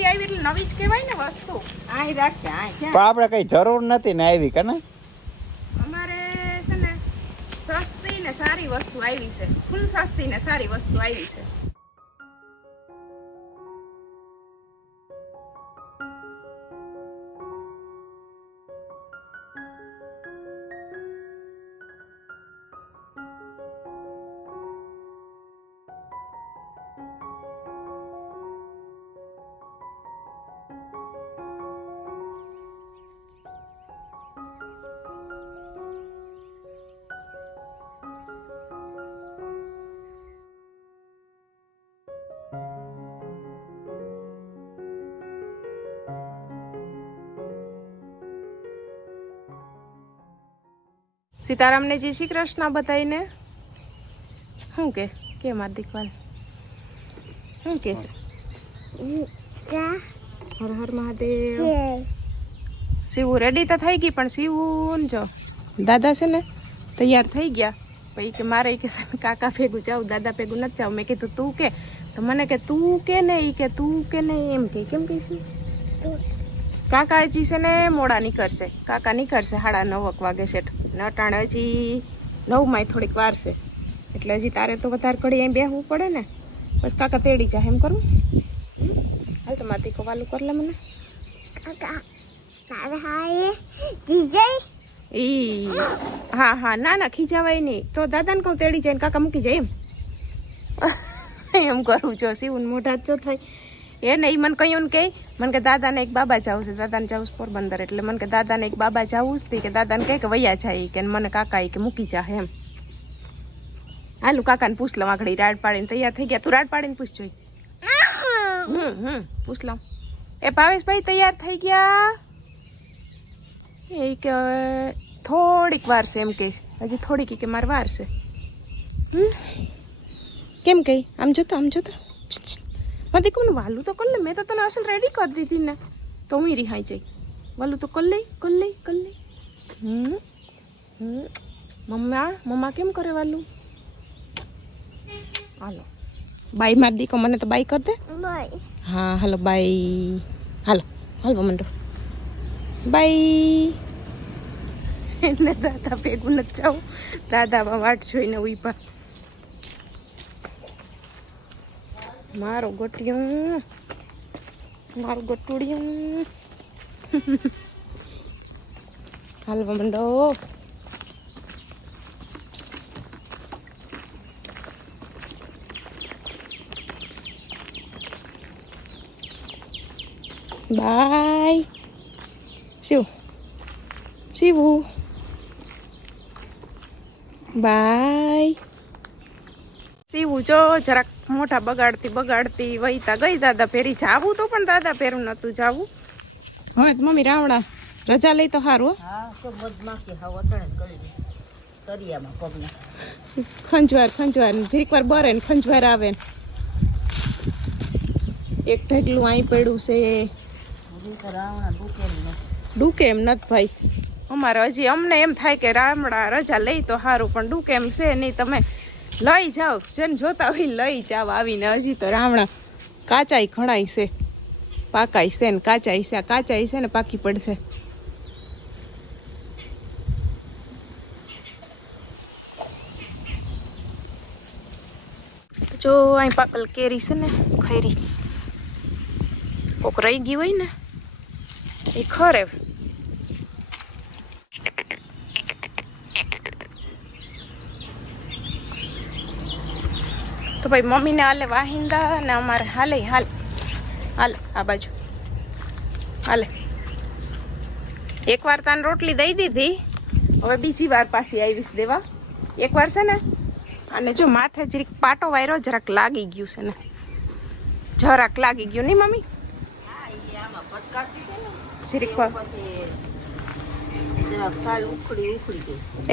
નવી આવી એટલે નવી જ કહેવાય ને વસ્તુ. આઈ રાખે આઈ પણ આપણે કઈ જરૂર નથી ને આવી કે ને અમારે છે ને સસ્તી ને સારી વસ્તુ આવી છે. ફૂલ સસ્તી ને સારી વસ્તુ આવી છે. સીતારામને જય શ્રી કૃષ્ણ બતાવીને શું કે માર દીકવાલ શું કે છે? હર હર મહાદેવ. શિવું રેડી તો થઈ ગઈ પણ શિવું જો દાદા છે ને તૈયાર થઈ ગયા. પછી કે મારે કે કાકા ભેગું જાઉં, દાદા ભેગું નથી જાઉં. મેં કીધું તું કે, તો મને કે તું કે ને એ કે તું કે ને એમ કે કેમ કહીશું. કાકા હજી છે ને મોડા નીકળશે. કાકા નીકળશે 9:30 વાગે છે ને અટાણે હજી 9 થોડીક વાર છે એટલે હજી તારે તો વધારે ઘડી અહીં બેસવું પડે ને. બસ કાકા તેડી જાય એમ કરું. હાલ તો માતી કો વાલું કર લે મને. હા ના ખીજાવાય નહીં તો દાદાને કહું તેડી જાય ને કાકા મૂકી જાય એમ કરું છો. શિવન મોઢા જ થાય એને એ મને કહ્યું ને મને કે દાદાને એક બાબા જવું છે, દાદાને જવું છે પોરબંદર. એટલે મને કે દાદાને એક બાબા જવું જ કે દાદાને કહે કે વૈયા જાય કે મને કાકા કે મૂકી જાય એમ. હાલું કાકાને પૂછ લઉં. આગળ રાડ પાડીને તૈયાર થઈ ગયા. તું રાડ પાડીને પૂછ જોઈ. પૂછ લઉં. એ ભાવેશભાઈ તૈયાર થઈ ગયા? એ કે થોડીક વાર છે એમ કે હજી થોડીક કે મારે વાર છે. કેમ કઈ આમ જોતો મને કોને વાલું તો કર લે. મેં તો તને અસલ રેડી કરી દીધી ને તો હું રિહાઈ જઈ. વાલું તો કર લે. મમ્મા કેમ કરે વાલું? હાલો બાય માર દીકો મને તો બાય કર દે. હા હાલો બાય. Hello મંડો by. એને દાદા ભેગું નથી જાઉં. દાદામાં વાટ જોઈને ઉભા. મારો ગોટિયું મારું ગોટુડિયું હાલવા મંડો. By શિવું by. શિવું જો જરાક મોઢા બગાડતી વહીતા ગઈ દાદા ફેરી જાવું તો પણ દાદા ફેરું નતું જાવું. હવે તો મમ્મી રાવણા રજા લઈ તો સારું. ખંજવાર જરીક વાર બરે ને ખંજવાર આવે ને. એક ઢગલું અહીં પડ્યું છે. ડૂકે એમ નથી ભાઈ અમારે. હજી અમને એમ થાય કે રામડા રજા લઈ તો સારું પણ ડૂકે એમ છે નહીં. તમે લઈ જાઓ જેને જોતા હોય લઈ જાવ આવીને. હજી તો રામણા કાચાઈ ઘણાય છે, પાકાઈ છે ને કાચાઈ છે ને પાકી પડશે. જો અહીં પાકલ કેરી છે ને ખૈરી કોક રહી ગઈ હોય ને એ ખરે. તો ભાઈ મમ્મીને હાલે વાહિંદા ને અમારે હાલે આ બાજુ હાલે. એકવાર તાને રોટલી દઈ દીધી, હવે બીજી વાર પાછી આવીશ દેવા. એકવાર છે ને અને જો માથે જરીક પાટો વાયરો જરાક લાગી ગયું છે ને, જરાક લાગી ગયું નહીં મમ્મી? જરીક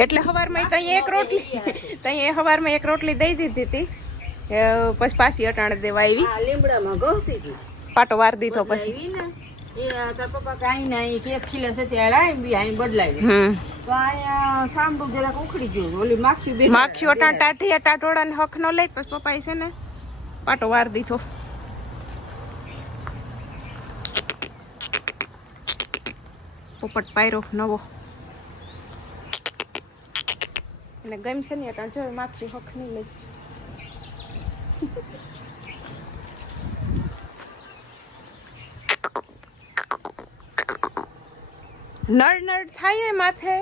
એટલે સવારમાં એક રોટલી દઈ દીધી હતી. પછી પાછી અટાણે દેવા આવી. લીમડામાં ગૌતી હતી, પાટો વાર દીધો પછી. પપ્પા કઈ ના કેક ખીલે છે ત્યાં બદલાવી તો અહીંયા સાંભળું જરાક ઉખડી ગયું. ઓલી માખી ટાટોડા ને હક નો લઈ પછી પપ્પા છે ને પાટો વાર દીધો. પોપટ પાયરો નવો એને ગમશે નહીં એટલે જો માખી હક નહીં લઈ નડ થાય માથે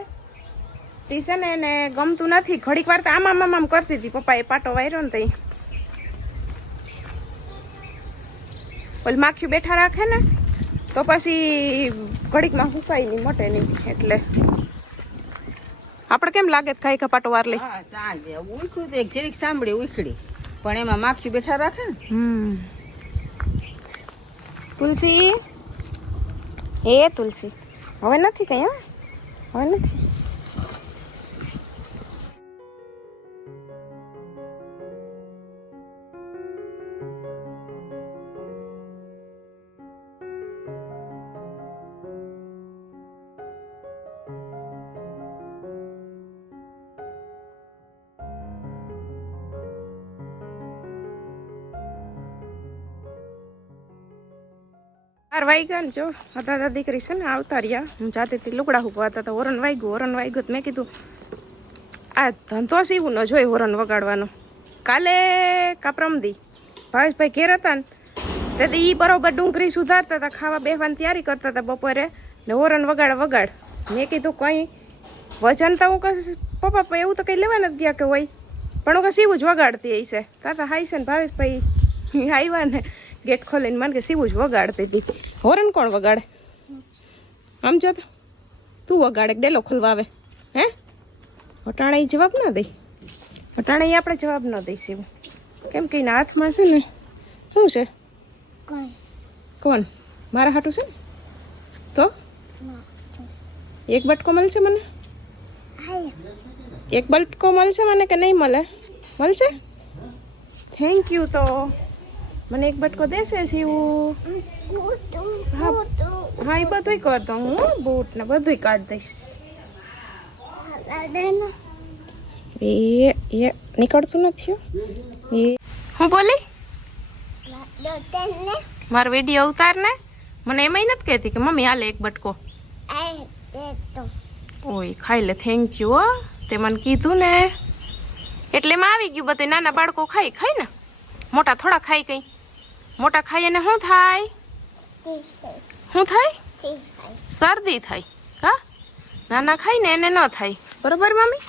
તી છે ને એને ગમતું નથી ઘડીક વાર તો આમ કરતી હતી પપ્પાએ પાટો વાર્યો ને તઈ ઓલ માખી બેઠા રાખે ને તો પછી ઘડીકમાં હુકાય નહીં મોટે નહીં એટલે આપણે કેમ લાગે ખાઈ કપાટો વાર લઈ હા ચાલે ઉખડું તો એક જરીક સાંભળી ઉખડી પણ એમાં માખી બેઠા રાખે ને તુલસી એ તુલસી હવે નથી કઈ હા હવે નથી વાઈ ગયા ને જો દાદા દીકરી છે ને આવતા રહ્યા હું જાતે લુગડા હુકવા હતા તો હોરન વાગ્યું મેં કીધું આ ધંધો સીવું ન જોઈ હોરન વગાડવાનો કાલે કાપરમદી ભાવેશભાઈ ઘેર હતા ને તે એ બરોબર ડુંગળી સુધારતા હતા ખાવા બેસવાની તૈયારી કરતા હતા બપોરે ને હોરન વગાડ મેં કીધું કંઈ વજન તો હું કહું પપ્પા એવું તો કંઈ લેવા નથી ગયા કે હોય પણ હું સીવું જ વગાડતી હશે તાતા હાઈ છે ને ભાવેશભાઈ આવ્યા ને ગેટ ખોલીને મને કે સીવું જ વગાડતી હતી હોરન કોણ વગાડે આમ જો તું વગાડે ડેલો ખોલવા આવે હે વટાણા એ જવાબ ના દઈ વટાણા એ આપણે જવાબ ન દઈ સીવું કેમ કે એના હાથમાં છે ને શું છે કોણ મારા હાટું છે ને તો એક બટકો મળશે મને એક બટકો મળશે મને કે નહીં મળશે થેન્ક યુ તો મને એક બટકો દેશે સીવું હા એ બધું કર દઉં હું બૂટ ને બધું કાઢી દઈશ એ નીકળતું નથી એ હું બોલી મારો વિડીયો ઉતાર ને મને એમાં નથી કહેતી કે મમ્મી હાલે એક બટકો ઓય ખાઈ લે થેન્ક યુ હો તે મને કીધું ને એટલે એમાં આવી ગયું બધું નાના બાળકો ખાય ને મોટા થોડા ખાઈ કઈ મોટા ખાઈ અને શું થાય શરદી થાય કા નાના ખાઈ ને એને ન થાય બરોબર મમ્મી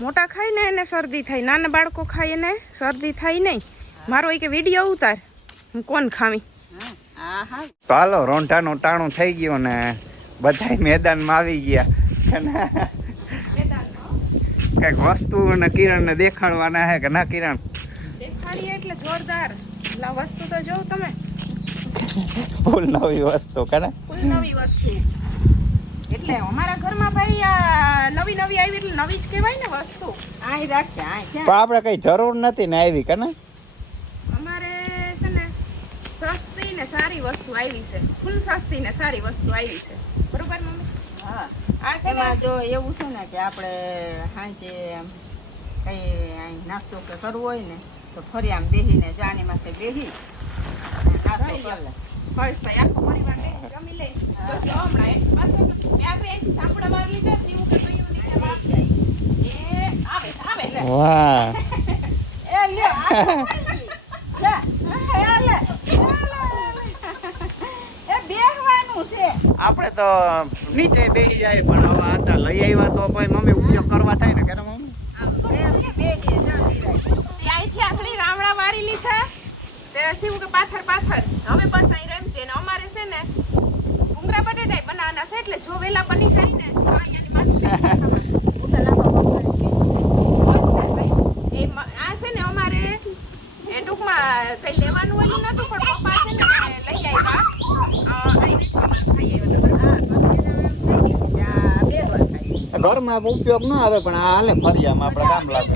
મોટા ખાઈ ને એને શરદી થાય નાના બાળકો ખાઈ એને શરદી થાય નહીં મારો એક વિડીયો ઉતાર હું કોણ ખાવી તો હાલો રોંઢાનું ટાણું થઈ ગયું ને બધા મેદાનમાં આવી ગયા કઈક વસ્તુ ને કિરણ ને દેખાડવાના હે કે ના કિરણ દેખાડીએ એટલે જોરદાર વસ્તુ તો જોઉં તમે ફૂલ નવી વસ્તુ કે ફૂલ નવી વસ્તુ એટલે અમારા ઘરમાં ભાઈ નવી આવી એટલે નવી જ કહેવાય ને વસ્તુ આય રાખે પણ આપણે કઈ જરૂર નથી ને આવી કે અમારે છે ને સસ્તી ને સારી વસ્તુ આવી છે ફૂલ સસ્તી ને સારી વસ્તુ આવી છે બરોબર મમ્મી હા આ સેમાં જો એવું છે ને કે આપણે સાંજે કઈ નાસ્તો કે કરવો હોય ને તો ફરી આમ બેહીને જાણી માથે બેહી નાસ્તો કરી લે ભાઈ આખો પરિવાર જમી લે તો જો હમણાં એક પાછો મેં આપણે એક ચાંપડા માર લીધા સીવું કે કયું દીધા એ આવે લે વાહ એ લે એ બેહવાનું છે આપણે તો નીચે બેસી જાય પણ હવે આતા લઈ આવ્યા તો ભાઈ મમ્મી ઉપયોગ કરવા થાય ને કે મમ્મી ત્યાંથી આખડી રામડા વારી લીધા તે સીવું કે પાથર હવે બસ અહીં રમ છે ને અમારે છે ને ભૂંગળા બટેટા બનાવવાના છે એટલે જો વેલા બની જાય ને તો અહીંયાની આ છે ને અમારે એ ટૂંકમાં કઈ લેવાનું ઓલું નતું પણ પપ્પા છે ને લઈ આવ્યા ઘરમાં ઉપયોગ ન આવે પણ આ હાલે ફરિયામાં આપણે કામ લાગે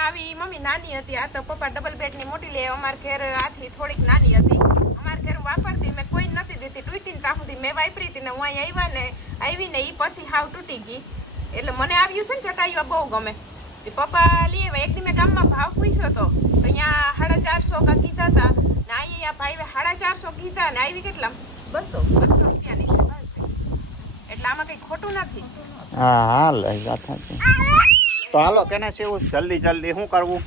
આવી મમ્મી નાની હતી આ તો પપ્પા ડબલ બેડની મોટી લે અમાર ઘેર આથી થોડીક નાની હતી અમાર ઘેર વાપરતી મેં કોઈ નથી દેતી તૂટીને ત્યાં સુધી મેં વાપરી હતી ને હું અહીં આવીને એ પછી હાવ તૂટી ગઈ એટલે મને આવ્યું છે ને ચટાઈવા બહુ ગમે તે પપ્પા લઈ આવ્યા. એક દી મેં ગામમાં ભાવ પૂછ્યો તો અહીંયા 450 કા કીધા હતા ને અહીંયા ભાઈ 450 કીધા ને આવી કેટલા 200 રૂપિયાની છે બસ. એટલે આમાં કઈ ખોટું નથી. હા હાલ વાત સાચી. તો હાલો કેને સેવું જલ્દી શું કરવું?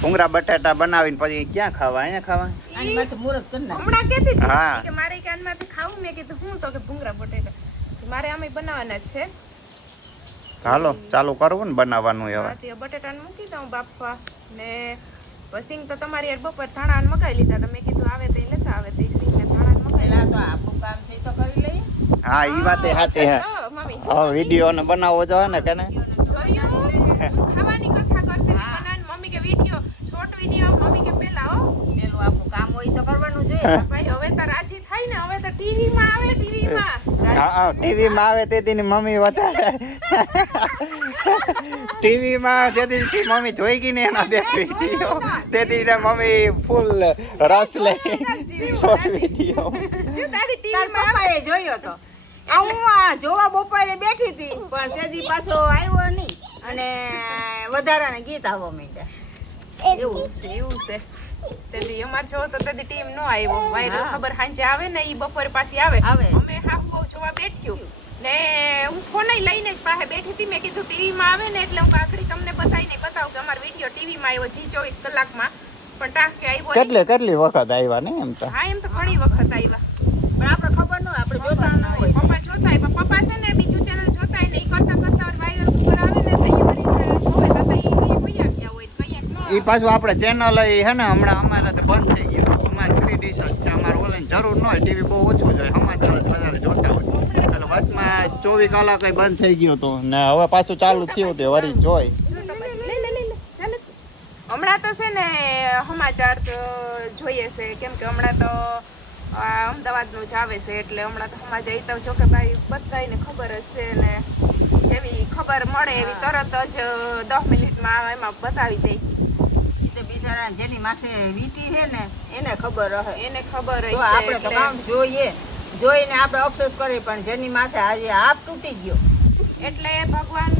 ભૂંગળા બટાટા બનાવીને પછી ક્યાં ખાવા? અહીંયા ખાવા? આની માથે મુહૂર્ત કરી નાખ. હમણાં કહેતી હતી હા. કે મારે કાનમાંથી ખાવું. મેં કીધું હું તો કે ભૂંગળા બટાટા મારે આમે બનાવવાના જ છે. હાલો ચાલુ કરવું ને બનાવવાનું હવે. હા, તે બટાટાને મૂકી દઉં બાફવા ને સિંગ તો તમારી યાર બપોર ધાણા મગાઈ લીધા. તો મેં કીધું આવે તો લેતા આવે તો સિંગ ને ધાણા મગાઈ પેલા તો આપણું કામ છે તો કરી લઈએ. હા ઈ વાત એ સાચી હે. મમ્મી હવે વિડીયો ને બનાવવો જોઈએ ને કેને. જોયું ખાવાની કથા કરતી હતી બનાન. મમ્મી કે વિડીયો શોર્ટ વિડીયો મમ્મી કે પેલા હો પેલું આપણું કામ હોય તો કરવાનું જોઈએ. ભાઈ હવે તો રાજી થાય ને. હવે તો ટીવી માં આવે. હા ટીવી માં આવે તેથી ની મમ્મી વધારે ટીવી માં જેથી મમ્મી જોઈ ગઈ ને એના બે વિડીયો તેથી ને મમ્મી ફૂલ રસ લે શોર્ટ વિડીયો. દાદી ટીવી તાર માં પપ્પાએ જોયો તો. હું આ જોવા બપોરે બેઠી હતી પણ તેદી પાછો આવ્યો નહીં અને વધારાના ગીત આવવા માંડ્યા. એવું છે. તેદી અમાર જો તો તેદી ટીમ નો આવ્યો. વાયરલ ખબર હાંજે આવે ને ઈ બપોરે પાછી આવે. અમે હાહુ બહુ જોવા બેઠ્યું ને હું ફોન લઈને જ પાસે બેઠી હતી. મેં કીધું ટીવી માં આવે ને એટલે હું કાકડી તમને બતાવું કે અમારો વિડીયો ટીવી માં આવ્યો જી 24 કલાકમાં. પણ ટાંકે આવ્યો નહીં. કેટલી વખત આવ્યા ને એમ તો. હા એમ તો ઘણી વખત આવ્યા. પણ આપણે ખબર ન હોય, આપણે જોતા ન હોય. પપ્પા જોતા હોય. પપ્પા છે ને બીજું ચેનલ જોતા હોય ને ઈ કરતા વાયરલ ઉપર આવે ને તો ઈ જોવે તો ઈ ભૈયા ગયા હોય કઈક ન ઈ પાછું આપણે ચેનલ હે ને હમણાં અમારે તો બંધ થઈ ગયું. અમારે ફ્રી ડિશ જ છે. અમારે ઓનલાઈન જરૂર ન હોય. ટીવી બહુ ઓછું જોઈએ. સમાચાર જ વધારે જોતા હોય. એટલે વચમાં 24 કલાક બંધ થઈ ગયું હતું ને હવે પાછું ચાલુ થયું તે વરી જોઈ. હમણાં તો છે ને સમાચાર તો જોઈએ છે. કેમ કે હમણાં તો અમદાવાદનું જ આવે છે એટલે હમણાં તો સમાચાર એ તો જો કે ભાઈ બધાને ખબર જ છે ને જેવી ખબર મળે એવી તરત જ 10 મિનિટમાં એમાં બતાવી દે. ઈ તો બિચારા જેની માથે વીતી છે ને એને ખબર રહે. એને ખબર તો હોય આપણે તો કામ જોઈને આપણે અફસોસ કરીએ પણ જેની માથે આજે હાથ તૂટી ગયો એટલે ભગવાન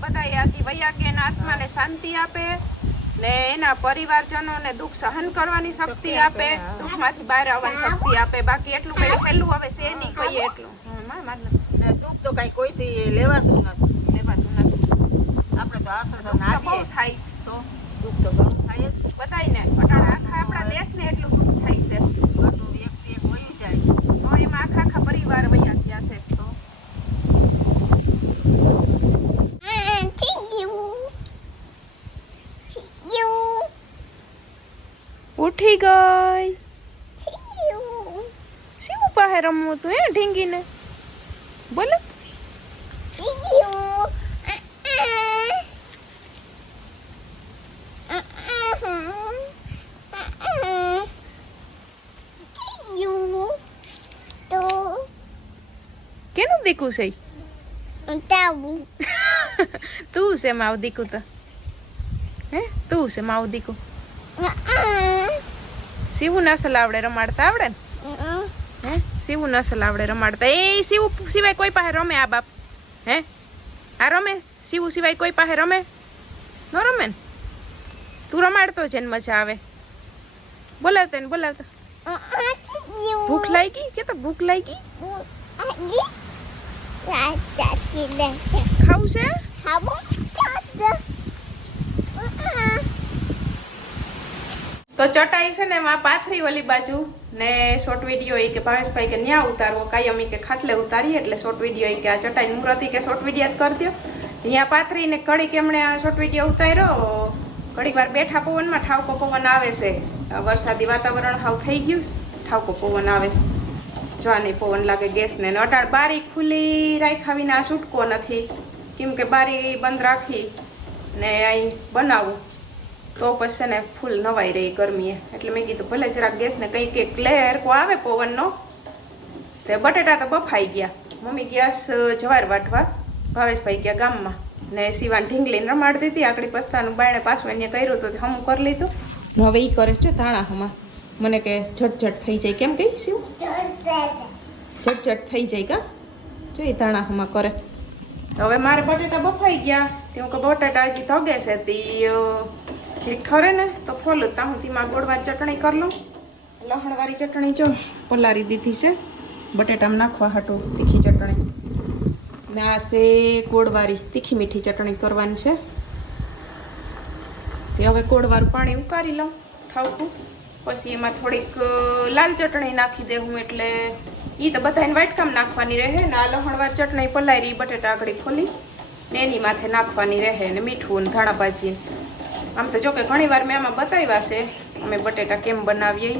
બધા આજી વૈયા કે એના આત્માને શાંતિ આપે ને એના પરિવારજનોને દુઃખ સહન કરવાની શક્તિ આપે. દુઃખમાંથી બહાર આવવાની શક્તિ આપે. બાકી એટલું કઈ પહેલું આવે છે નહીં કહીએ એટલું. ને દુઃખ તો કઈ કોઈથી લેવાતું નથી. આપણે તો આશ્વાસન બહુ આપીએ થાય તો દુઃખ તો ઘણું થાય જ. બધાયને આખા આપણા દેશને એટલું દુઃખ થાય છે. ઘરનું વ્યક્તિ એક વયું જાય તો એમાં આખા પરિવાર વૈયા ગયા છે. તો ઉઠી ગઈ. શિવ પાસે રમવું તું ઢીંગીને બોલો. કેનું દીકું છે? તું છે માવ દીકું તો. હે તું છે માવ દીકું. શિવું નસલ આવડે રમાડતા આવડે ને? હે શિવું નસલ આવડે રમાડતા. એ શિવ સિવાય કોઈ પાસે રમે આ બાપ? હે આ રમે? શિવ સિવાય કોઈ પાસે રમે? ન રમે ને? તું રમાડતો છે ને મજા આવે. બોલાવતા ને બોલાવતા. ભૂખ લાગી કે તો ભૂખ લાગી? ખાવું છે? તો ચટાઈ છે ને એમાં પાથરી ઓલી બાજુ ને શોર્ટ વિડીયો એ કે ભાવેશભાઈ કે ન્યા ઉતારવો કાયમી કે ખાટલે ઉતારી એટલે શોર્ટ વિડીયો એ કે આ ચટાઈ મુહૂર્તી કે શોર્ટ વિડીયો જ કરી દો. ત્યાં પાથરીને ઘડીક એમણે આ શોર્ટ વિડીયો ઉતાર્યો. ઘડીક વાર બેઠા પવનમાં ઠાવકો પવન આવે છે. વરસાદી વાતાવરણ હાવ થઈ ગયું. ઠાવકો પવન આવે છે. જો આને પવન લાગે ગેસને ને અટાણ બારી ખુલ્લી રાખ્યા વિના છૂટકો નથી. કેમ કે બારી બંધ રાખી ને અહીં બનાવું તો પછી ને ફૂલ નવાઈ રહી ગરમીએ. એટલે મેં કીધું ભલે જરાક ગેસને કંઈક લેરકો આવે પવનનો. તે બટેટા તો બફાઈ ગયા. Mummy gas જવાર વાટવા. ભાવેશભાઈ ગયા ગામમાં ને સિવાન ઢીંગલીને રમાડતી હતી. આકડી પસ્તાનું બાયણે પાછું એને કર્યું તો હમું કરી લીધું. હવે એ કરે છે તાણા હમા. મને કે ઝટઝટ થઈ જાય. કેમ કઈ શિવ? ઝટઝટ થઈ જાય કા? જો એ તાણા હમા કરે. હવે મારે બટેટા બફાઈ ગયા તે હું કે બટેટા હજી ધગે છે તે જે ઠરે ને તો ખોલું ત્યાં હું તેમાં ગોળવાળી ચટણી કરી લઉં. લસણવાળી ચટણી જો પલારી દીધી છે બટેટામાં નાખવા હાટું તીખી ચટણી ને આ છે ગોળવાળી તીખી મીઠી ચટણી કરવાની છે. તે હવે ગોળવાળું પાણી ઉકાળી લઉં ઠાવકું, પછી એમાં થોડીક લાલ ચટણી નાખી દેવું એટલે એ તો બધાને વાટકામ નાખવાની રહે ને આ લસણવાળી ચટણી પલારી બટેટા આગળ ખોલી ને એની માથે નાખવાની રહે ને મીઠું ને ધાણા ભાજી. આમ તો જો કે ઘણી વાર મેં આમાં બતાવ્યા છે અમે બટેટા કેમ બનાવીએ.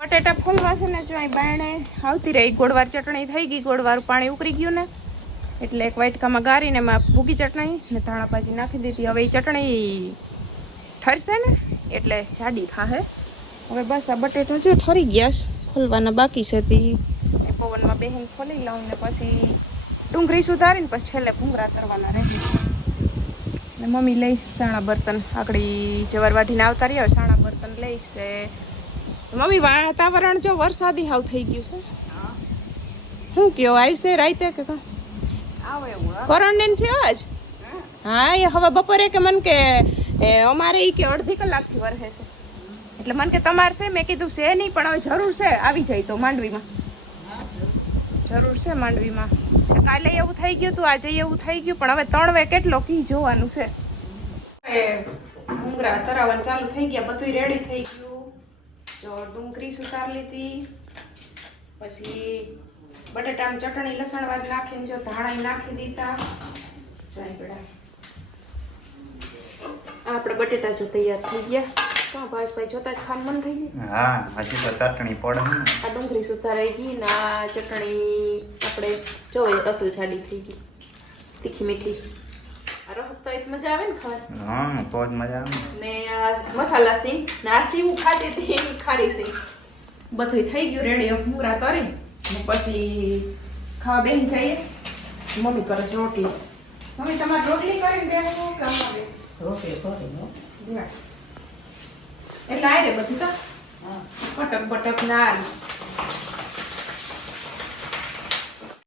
બટેટા ફૂલવા છે ને જો અહીં બાયણે આવતી રહી ગોળવાળી ચટણી થઈ ગઈ, ગોળવાળું પાણી ઉકળી ગયું ને એટલે એક વાટકામાં ગાળીને એમાં ભૂકી ચટણી ને ધાણા ભાજી નાખી દીધી. હવે એ ચટણી ઠરશે ને એટલે જાડી થાહે. હવે બસ આ બટેટા જો ઠરી ગયા છે, ખોલવાના બાકી છે તે પવનમાં બેહીને ખોલી લઉં ને પછી ડુંગળી સુધારીને પછી છેલ્લે ભૂંગળા કરવાના રહે. ને મમ્મી લઈશ સાણા બર્તન આગળ જવાર વાઢીને આવતા રહ્યા સાણા બર્તન લઈશ. મમ્મી વાતાવરણ જો વરસાદી હાવ થઈ ગયું છે. શું કયો આવશે રાતે કે કરણ છે આજ? હા એ હવે બપોરે કે મન કે અમારે ઈ કે અડધી કલાકથી વરસે છે એટલે મન કે તમારે છે. મેં કીધું છે નહીં પણ હવે જરૂર છે આવી જાય તો માંડવીમાં જરૂર છે માંડવીમાં. કાલે એવું થઈ ગયું હતું આજે એવું થઈ ગયું પણ હવે 3 વાગે કેટલો કી જોવાનું છે. ભૂંગળા તરાવવાનું ચાલુ થઈ ગયા, બધું રેડી થઈ ગયું. જો ડુંગળી સુધાર લીધી, પછી બટેટામાં ચટણી લસણવાળી નાખીને જો ધાણા નાખી દીધા. આપણે બટેટા જો તૈયાર થઈ ગયા. તો ભાવેશભાઈ જોતા જ ખાવાનું મન થઈ જાય. હા હજી તો ચટણી પડે. આ ડુંગળી સુધારાઈ ગઈ ને આ ચટણી આપણે જો અસલ જાડી થઈ ગઈ તીખી મીઠી. આ રહક તો એક મજા આવે ને ખાવાની. હા તો જ મજા આવે ને આ મસાલા સિંગ ને આ સીવું ખાતી હતી એની ખારી સિંગ બધું થઈ ગયું રેડી. હવે ભૂંગળા તરી ને પછી ખાવા બેસી જઈએ. મમ્મી કરે છે રોટલી. મમ્મી તમારે રોટલી કરીને દેવું કે અમારે રોટલી કરીને એટલે આ રે બધી કા કટક બટક નાન